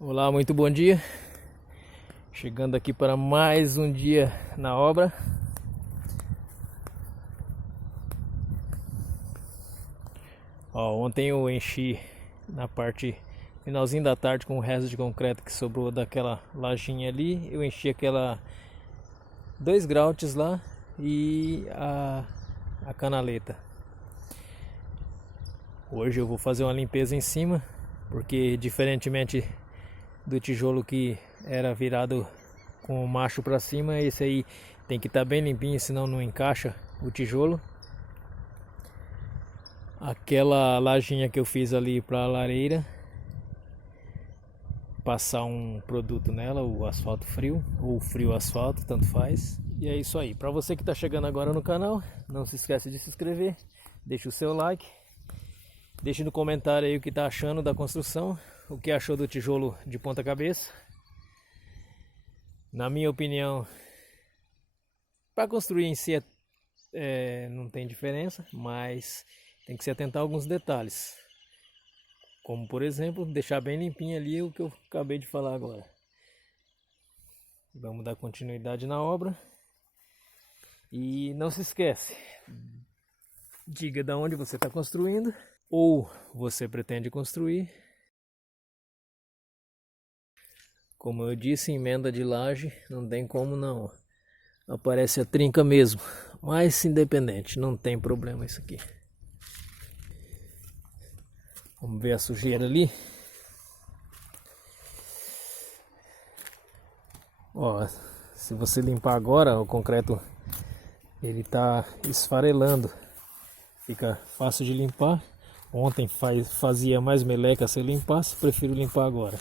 Olá, muito bom dia. Chegando aqui para mais um dia na obra. Ontem eu enchi na parte finalzinho da tarde com o resto de concreto que sobrou daquela lajinha ali. Eu enchi aquela 2 grautes lá e a canaleta. Hoje eu vou fazer uma limpeza em cima, porque diferentemente do tijolo que era virado com o macho para cima, esse aí tem que estar bem limpinho, senão não encaixa o tijolo. Aquela lajinha que eu fiz ali para a lareira, passar um produto nela, o asfalto frio ou frio asfalto, tanto faz. E é isso aí. Para você que está chegando agora no canal, não se esquece de se inscrever, deixa o seu like, deixe no comentário aí o que está achando da construção, o que achou do tijolo de ponta cabeça. Na minha opinião, para construir em si não tem diferença, mas tem que se atentar a alguns detalhes. Como por exemplo, deixar bem limpinho ali o que eu acabei de falar agora. Vamos dar continuidade na obra. E não se esquece, diga de onde você está construindo ou você pretende construir. Como eu disse, emenda de laje não tem como não. Aparece a trinca mesmo, mas independente, não tem problema isso aqui. Vamos ver a sujeira ali. Ó, se você limpar agora, o concreto ele tá esfarelando. Fica fácil de limpar. Ontem fazia mais meleca se eu limpasse, prefiro limpar agora.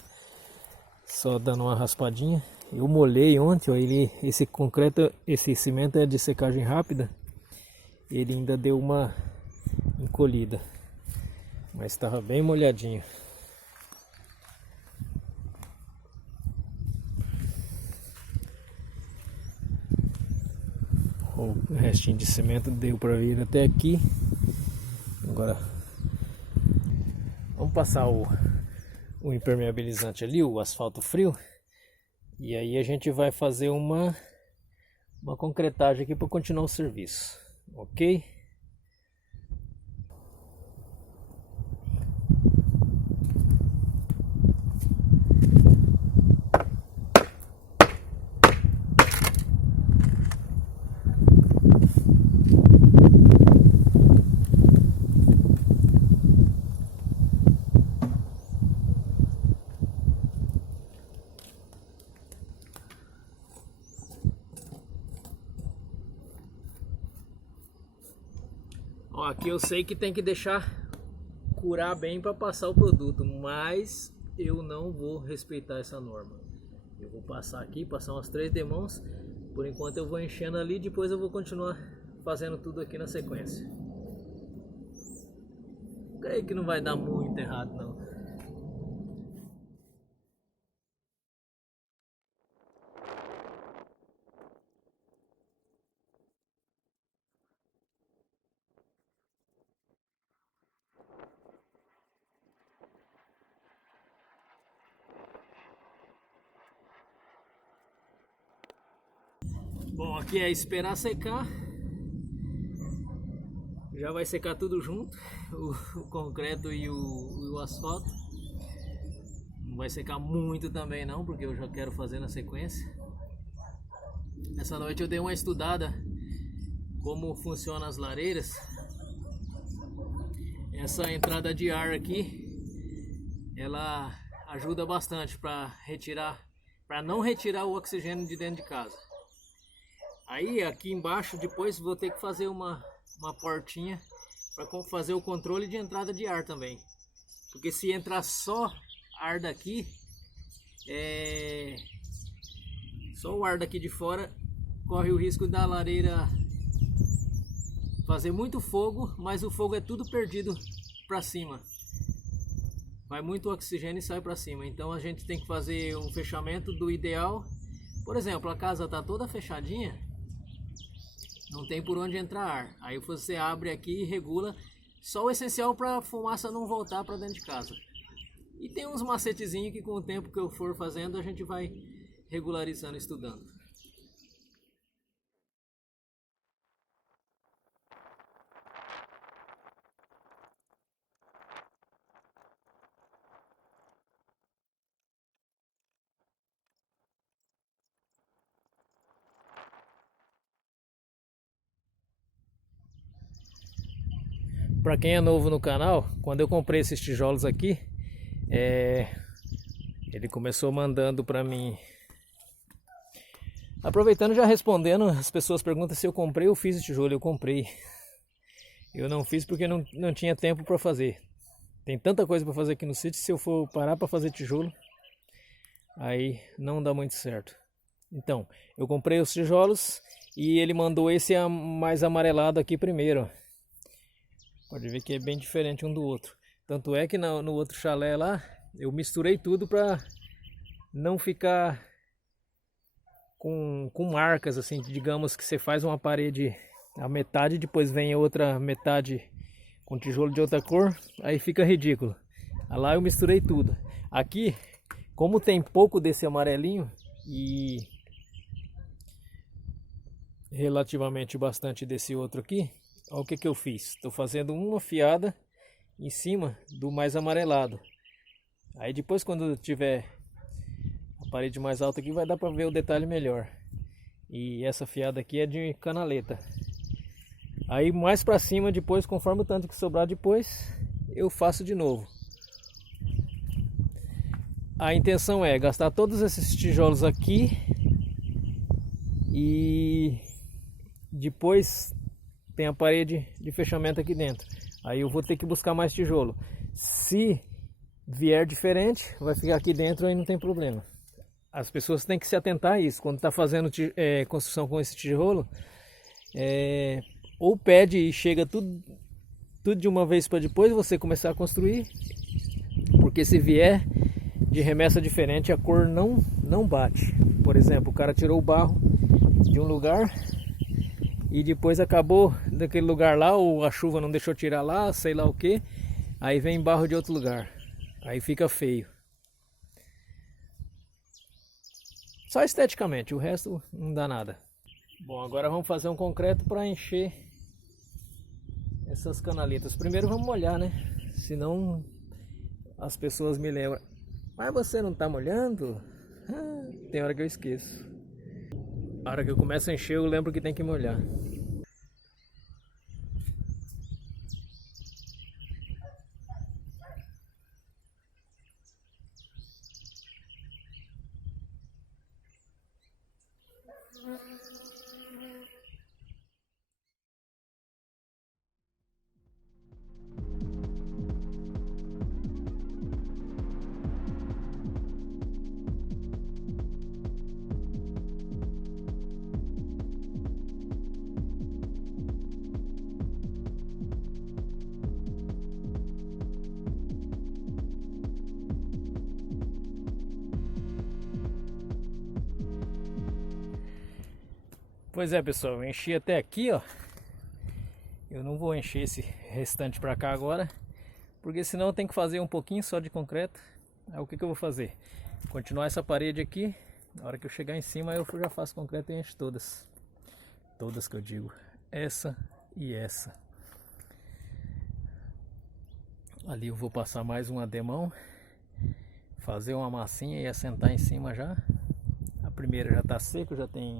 Só dando uma raspadinha. Eu molhei ontem, ó, esse concreto, esse cimento é de secagem rápida. Ele ainda deu uma encolhida, mas estava bem molhadinho. O restinho de cimento deu para vir até aqui. Agora vamos passar o impermeabilizante ali, o asfalto frio. E aí a gente vai fazer uma concretagem aqui para continuar o serviço, ok? Ó, aqui eu sei que tem que deixar curar bem para passar o produto, mas eu não vou respeitar essa norma. Eu vou passar aqui, passar umas 3 demãos. Por enquanto eu vou enchendo ali, depois eu vou continuar fazendo tudo aqui na sequência. Creio que não vai dar muito errado não. Bom, aqui é esperar secar. Já vai secar tudo junto, o concreto e o asfalto. Não vai secar muito também não, porque eu já quero fazer na sequência. Essa noite eu dei uma estudada como funcionam as lareiras. Essa entrada de ar aqui, ela ajuda bastante para não retirar o oxigênio de dentro de casa. Aí aqui embaixo depois vou ter que fazer uma portinha para fazer o controle de entrada de ar também. Porque se entrar só ar daqui, só o ar daqui de fora, corre o risco da lareira fazer muito fogo, mas o fogo é tudo perdido para cima. Vai muito oxigênio e sai para cima. Então a gente tem que fazer um fechamento do ideal. Por exemplo, a casa está toda fechadinha, não tem por onde entrar ar. Aí você abre aqui e regula só o essencial para a fumaça não voltar para dentro de casa. E tem uns macetezinhos que com o tempo que eu for fazendo a gente vai regularizando, estudando. Para quem é novo no canal, quando eu comprei esses tijolos aqui, ele começou mandando para mim. Aproveitando, já respondendo, as pessoas perguntam se eu comprei ou fiz o tijolo. Eu comprei. Eu não fiz porque não tinha tempo para fazer. Tem tanta coisa para fazer aqui no sítio, se eu for parar para fazer tijolo, aí não dá muito certo. Então, eu comprei os tijolos e ele mandou esse mais amarelado aqui primeiro. Pode ver que é bem diferente um do outro. Tanto é que no outro chalé lá, eu misturei tudo para não ficar com marcas, assim. Digamos que você faz uma parede a metade, depois vem a outra metade com tijolo de outra cor, aí fica ridículo. Lá eu misturei tudo. Aqui, como tem pouco desse amarelinho e relativamente bastante desse outro aqui, olha o que eu fiz. Estou fazendo uma fiada em cima do mais amarelado. Aí depois, quando tiver a parede mais alta aqui, vai dar para ver o detalhe melhor. E essa fiada aqui é de canaleta. Aí mais para cima depois, conforme o tanto que sobrar depois, eu faço de novo. A intenção é gastar todos esses tijolos aqui e depois tem a parede de fechamento aqui dentro. Aí eu vou ter que buscar mais tijolo. Se vier diferente, vai ficar aqui dentro, aí não tem problema. As pessoas têm que se atentar a isso. Quando está fazendo construção com esse tijolo, ou pede e chega tudo de uma vez para depois você começar a construir. Porque se vier de remessa diferente, a cor não bate. Por exemplo, o cara tirou o barro de um lugar e depois acabou daquele lugar lá, ou a chuva não deixou tirar lá, sei lá o que, aí vem barro de outro lugar, aí fica feio. Só esteticamente, o resto não dá nada. Bom, agora vamos fazer um concreto para encher essas canaletas. Primeiro vamos molhar, né? Senão as pessoas me lembram: mas você não tá molhando? Tem hora que eu esqueço. A hora que eu começo a encher, eu lembro que tem que molhar. Pois é, pessoal, eu enchi até aqui, ó. Eu não vou encher esse restante pra cá agora, porque senão eu tenho que fazer um pouquinho só de concreto. Aí o que eu vou fazer? Continuar essa parede aqui. Na hora que eu chegar em cima, eu já faço concreto e encho todas. Todas que eu digo. Essa e essa. Ali eu vou passar mais um ademão, fazer uma massinha e assentar em cima já. A primeira já tá seca, já tem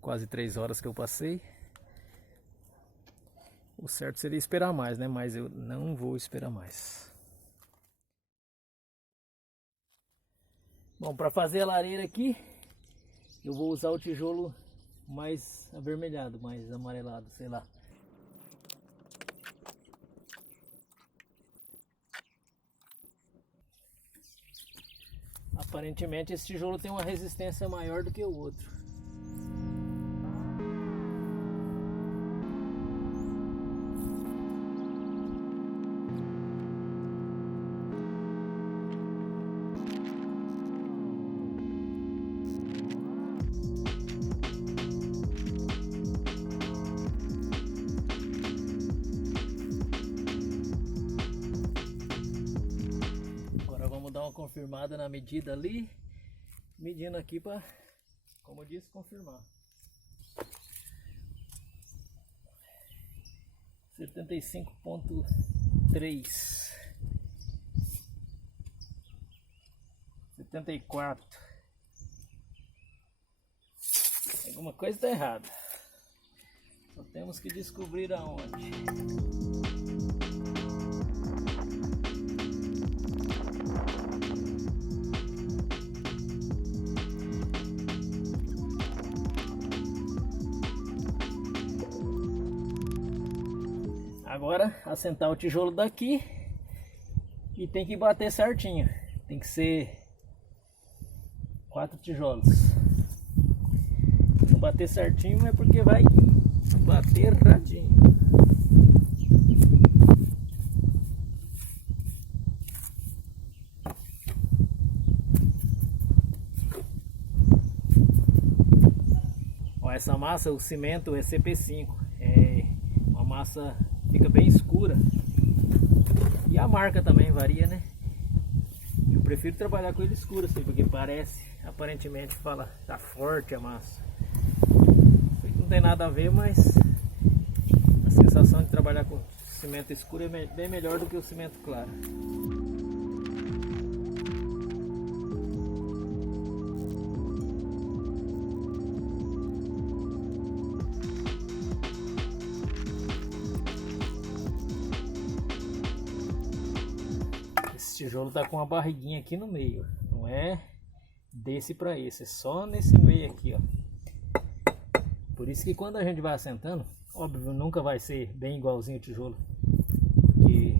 quase 3 horas que eu passei. O certo seria esperar mais, né? Mas eu não vou esperar mais. Bom, para fazer a lareira aqui, eu vou usar o tijolo mais avermelhado, mais amarelado, sei lá. Aparentemente esse tijolo tem uma resistência maior do que o outro. confirmada na medida ali, medindo aqui para, como eu disse, confirmar. 75,3, 74. Alguma coisa está errada. Só temos que descobrir aonde. Agora assentar o tijolo daqui e tem que bater certinho. Tem que ser 4 tijolos. Se não bater certinho é porque vai bater radinho. Ó, essa massa, o cimento é CP5. É uma massa, fica bem escura. E a marca também varia, né? Eu prefiro trabalhar com ele escuro assim, porque parece, aparentemente fala, tá forte a massa. Não tem nada a ver, mas a sensação de trabalhar com cimento escuro é bem melhor do que o cimento claro. Esse tijolo tá com uma barriguinha aqui no meio, não é desse para esse, é só nesse meio aqui, ó. Por isso que quando a gente vai assentando, óbvio, nunca vai ser bem igualzinho o tijolo, porque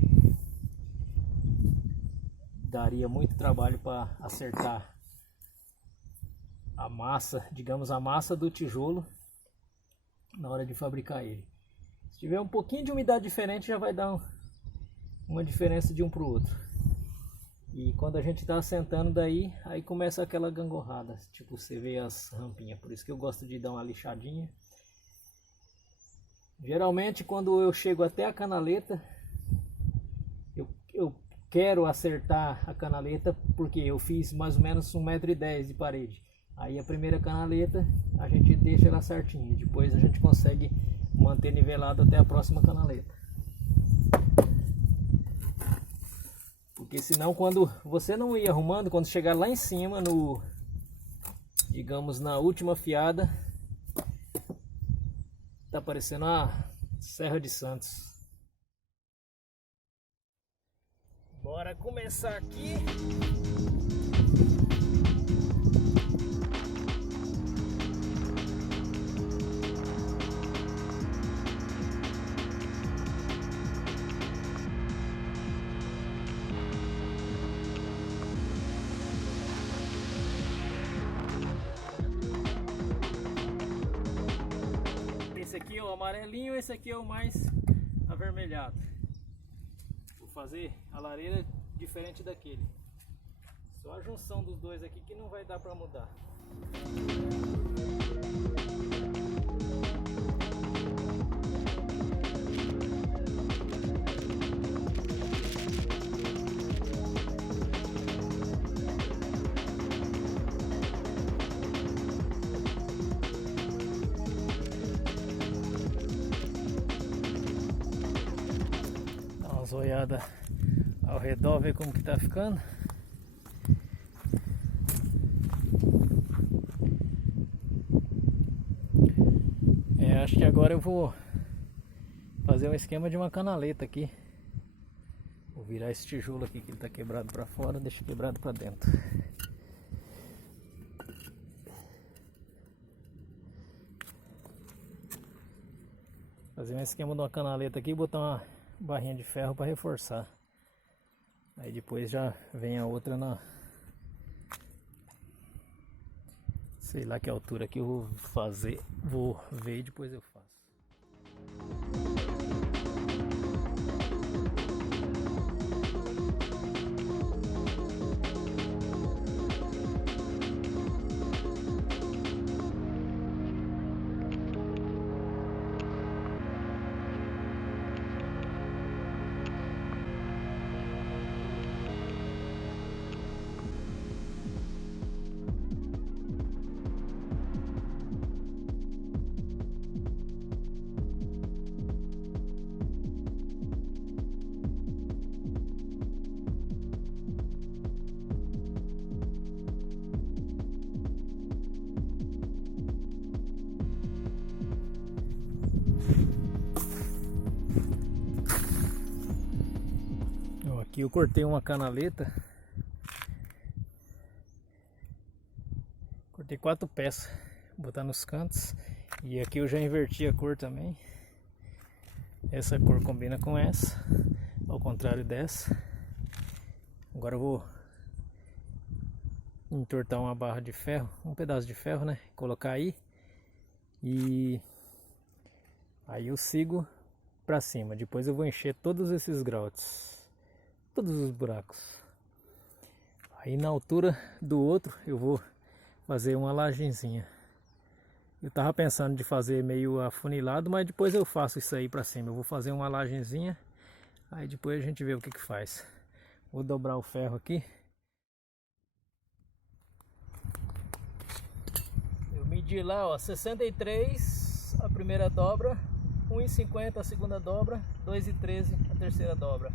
daria muito trabalho para acertar a massa, digamos, a massa do tijolo na hora de fabricar ele. Se tiver um pouquinho de umidade diferente, já vai dar uma diferença de um para o outro. E quando a gente está assentando daí, aí começa aquela gangorrada, tipo, você vê as rampinhas. Por isso que eu gosto de dar uma lixadinha. Geralmente quando eu chego até a canaleta, eu quero acertar a canaleta, porque eu fiz mais ou menos 1,10 m de parede. Aí a primeira canaleta a gente deixa ela certinha, depois a gente consegue manter nivelado até a próxima canaleta. Porque senão, quando você não ir arrumando, quando chegar lá em cima, no, digamos, na última fiada, tá parecendo a Serra de Santos. Bora começar aqui. Esse aqui é o amarelinho, esse aqui é o mais avermelhado. Vou fazer a lareira diferente daquele. Só a junção dos dois aqui que não vai dar para mudar. Olhada ao redor, ver como que tá ficando. Acho que agora eu vou fazer um esquema de uma canaleta aqui. Vou virar esse tijolo aqui que ele tá quebrado para fora, deixa quebrado para dentro. Fazer um esquema de uma canaleta aqui e botar uma barrinha de ferro para reforçar. Aí depois já vem a outra na, sei lá que altura que eu vou fazer, vou ver e depois eu faço. Aqui eu cortei uma canaleta. Cortei 4 peças, vou botar nos cantos. E aqui eu já inverti a cor também. Essa cor combina com essa, ao contrário dessa. Agora eu vou entortar uma barra de ferro, um pedaço de ferro, né? Colocar aí. E aí eu sigo pra cima. Depois eu vou encher todos esses groutes, todos os buracos. Aí na altura do outro eu vou fazer uma lajezinha. Eu tava pensando de fazer meio afunilado, mas depois eu faço isso aí pra cima. Eu vou fazer uma lajezinha, aí depois a gente vê o que que faz. Vou dobrar o ferro aqui. Eu medi lá, ó, 63 a primeira dobra, 1,50 a segunda dobra, 2,13 a terceira dobra.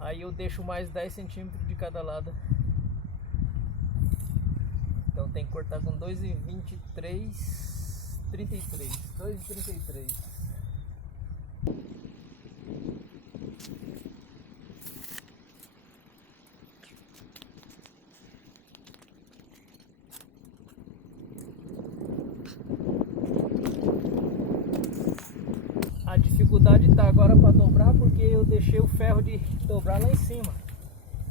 Aí eu deixo mais 10 centímetros de cada lado. Então tem que cortar com 2,23, 33, 2,33. A dificuldade tá agora para dobrar porque eu deixei o ferro de dobrar lá em cima.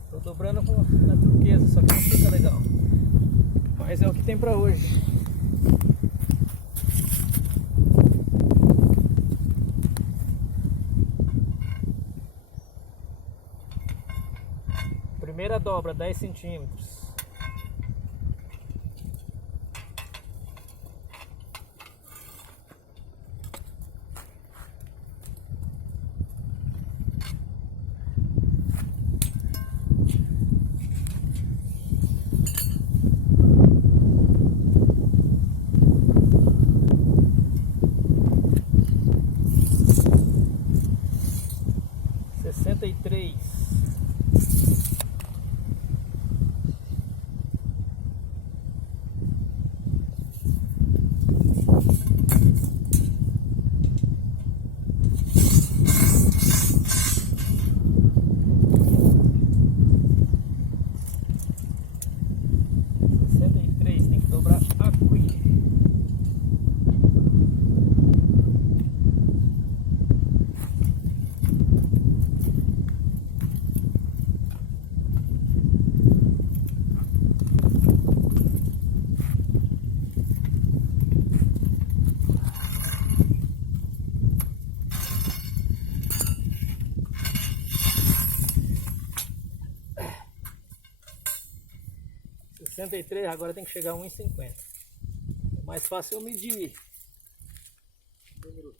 Tô dobrando com a turquesa, só que não fica legal. Mas é o que tem para hoje. Primeira dobra, 10 centímetros. Sessenta e três. Tem que dobrar aqui. Sessenta e três, agora tem que chegar a 1,50. É mais fácil eu medir. Número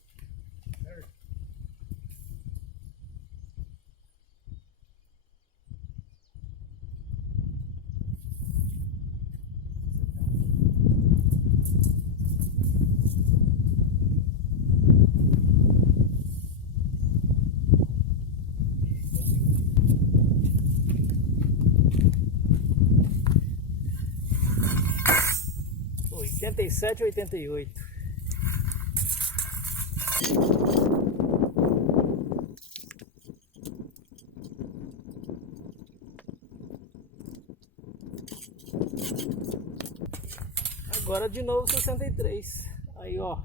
certo. Oitenta e sete, 88. Agora de novo 63. Aí, ó.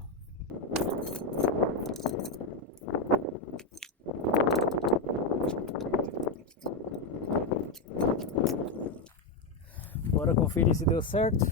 Bora conferir se deu certo.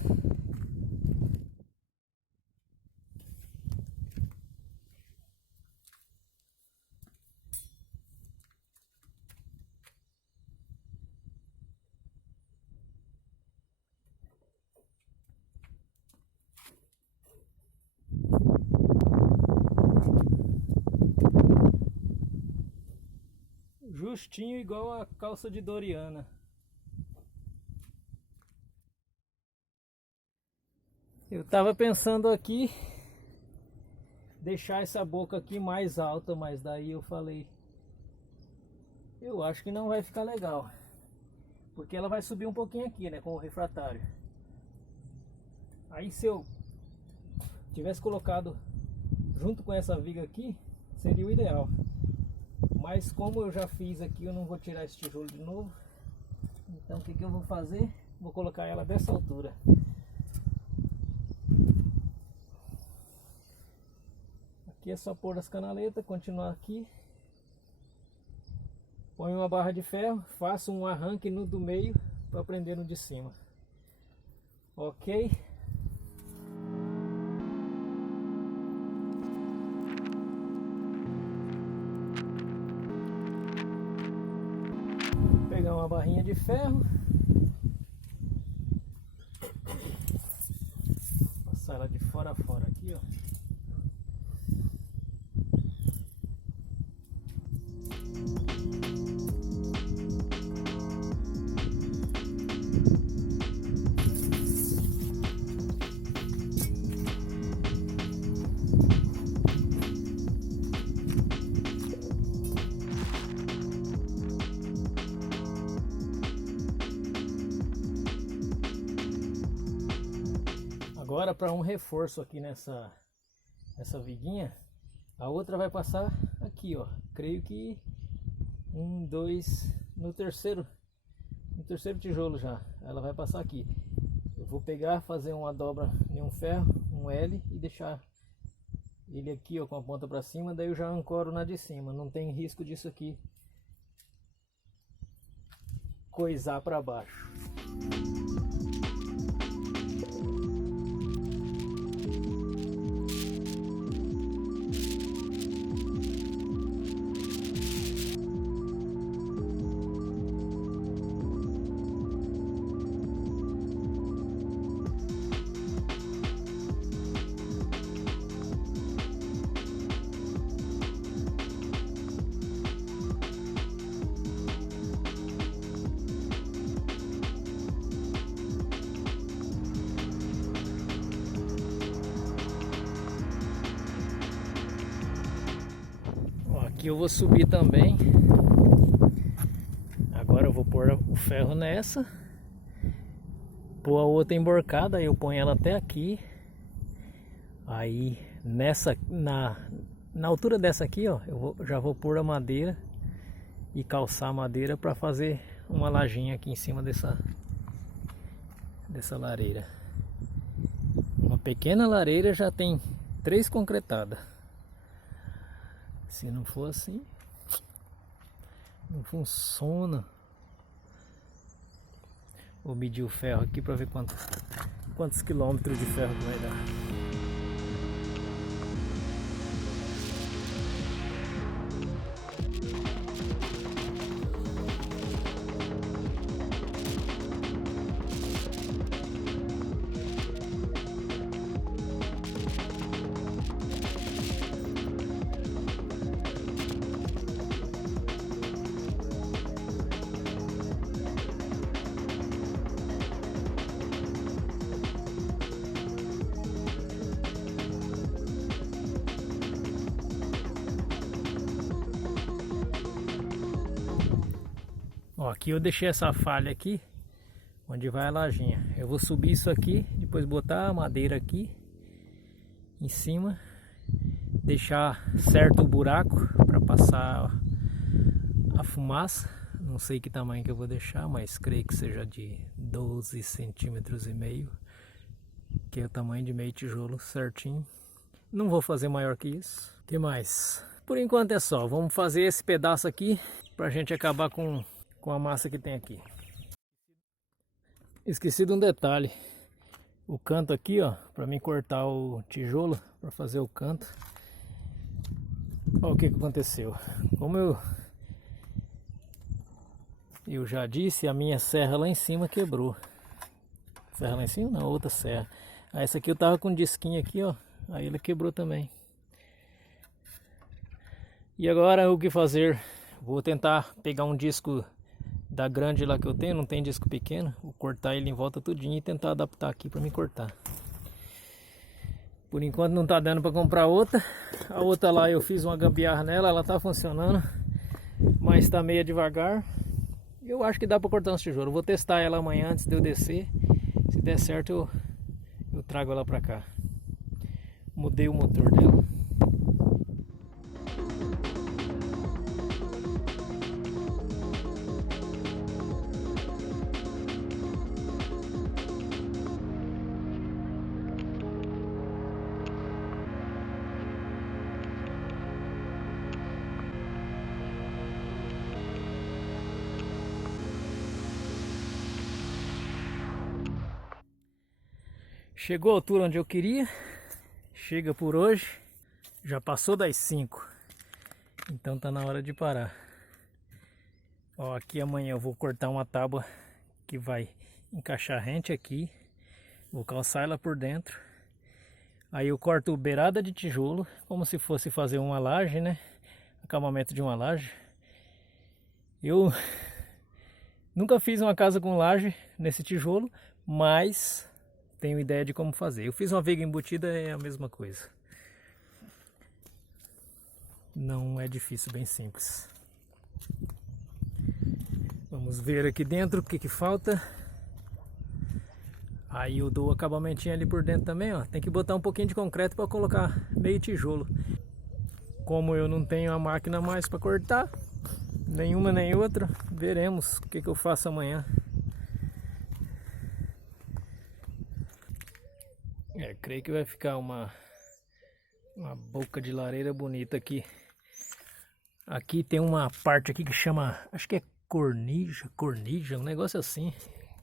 Justinho igual a calça de Doriana. Eu tava pensando aqui deixar essa boca aqui mais alta, mas daí eu falei, eu acho que não vai ficar legal, porque ela vai subir um pouquinho aqui, né, com o refratário. Aí se eu tivesse colocado junto com essa viga aqui, seria o ideal. Mas como eu já fiz aqui, eu não vou tirar esse tijolo de novo. Então o que eu vou fazer? Vou colocar ela dessa altura. Aqui é só pôr as canaletas, continuar aqui. Põe uma barra de ferro, faço um arranque no do meio para prender no de cima. Ok? Vou pegar uma barrinha de ferro. Passar ela de fora a fora aqui, ó. Agora, para um reforço aqui nessa viguinha, a outra vai passar aqui, ó. Creio que no terceiro tijolo já. Ela vai passar aqui. Eu vou pegar, fazer uma dobra em um ferro, um L, e deixar ele aqui, ó, com a ponta para cima. Daí eu já ancoro na de cima. Não tem risco disso aqui coisar para baixo. Aqui eu vou subir também. Agora eu vou pôr o ferro nessa, pôr a outra emborcada, aí eu ponho ela até aqui. Aí na altura dessa aqui, ó, já vou pôr a madeira e calçar a madeira para fazer uma lajinha aqui em cima dessa lareira. Uma pequena lareira já tem 3 concretadas. Se não for assim, não funciona. Vou medir o ferro aqui para ver quantos quilômetros de ferro que vai dar. Ó, aqui eu deixei essa falha aqui, onde vai a lajinha. Eu vou subir isso aqui, depois botar a madeira aqui em cima, deixar certo o buraco para passar a fumaça. Não sei que tamanho que eu vou deixar, mas creio que seja de 12 centímetros e meio, que é o tamanho de meio tijolo certinho. Não vou fazer maior que isso. O que mais? Por enquanto é só. Vamos fazer esse pedaço aqui pra gente acabar com a massa que tem aqui. Esqueci de um detalhe. O canto aqui, ó, para mim cortar o tijolo para fazer o canto. Olha o que aconteceu. Como eu já disse, a minha serra lá em cima quebrou. Serra lá em cima? Não, outra serra. Aí essa aqui eu tava com um disquinho aqui, ó. Aí ela quebrou também. E agora o que fazer? Vou tentar pegar um disco da grande lá que eu tenho, não tem disco pequeno. Vou cortar ele em volta tudinho e tentar adaptar aqui para me cortar. Por enquanto não tá dando para comprar outra. A outra lá eu fiz uma gambiarra nela, ela tá funcionando, mas tá meio devagar. Eu acho que dá para cortar uns tijolos. Vou testar ela amanhã antes de eu descer. Se der certo eu trago ela para cá. Mudei o motor dela. Chegou a altura onde eu queria. Chega por hoje. Já passou das 5. Então tá na hora de parar. Ó, aqui amanhã eu vou cortar uma tábua que vai encaixar rente aqui. Vou calçar ela por dentro. Aí eu corto beirada de tijolo, como se fosse fazer uma laje, né? Acabamento de uma laje. Eu nunca fiz uma casa com laje nesse tijolo, mas tenho ideia de como fazer. Eu fiz uma viga embutida, é a mesma coisa. Não é difícil, bem simples. Vamos ver aqui dentro o que que falta. Aí eu dou o acabamentinho ali por dentro também, ó. Tem que botar um pouquinho de concreto para colocar meio tijolo. Como eu não tenho a máquina mais para cortar, nenhuma nem outra, veremos o que que eu faço amanhã. Creio que vai ficar uma boca de lareira bonita aqui. Aqui tem uma parte aqui que chama, acho que é cornija, um negócio assim.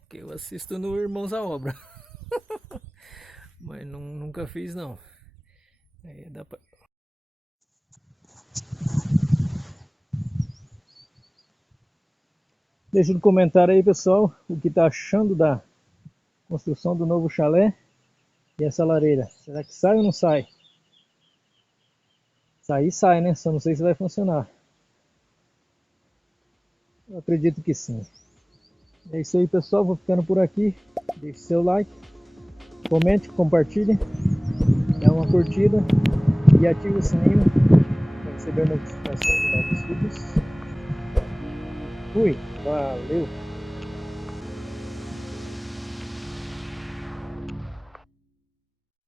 Que eu assisto no Irmãos à Obra. Mas nunca fiz não. Aí dá pra... Deixa no comentário aí, pessoal, o que tá achando da construção do novo chalé e essa lareira. Será que sai ou não sai? Sair sai, né? Só não sei se vai funcionar. Eu acredito que sim. É isso aí, pessoal, vou ficando por aqui. Deixe seu like, comente, compartilhe, dá uma curtida e ative o sininho para receber notificações de novos vídeos. Fui, valeu!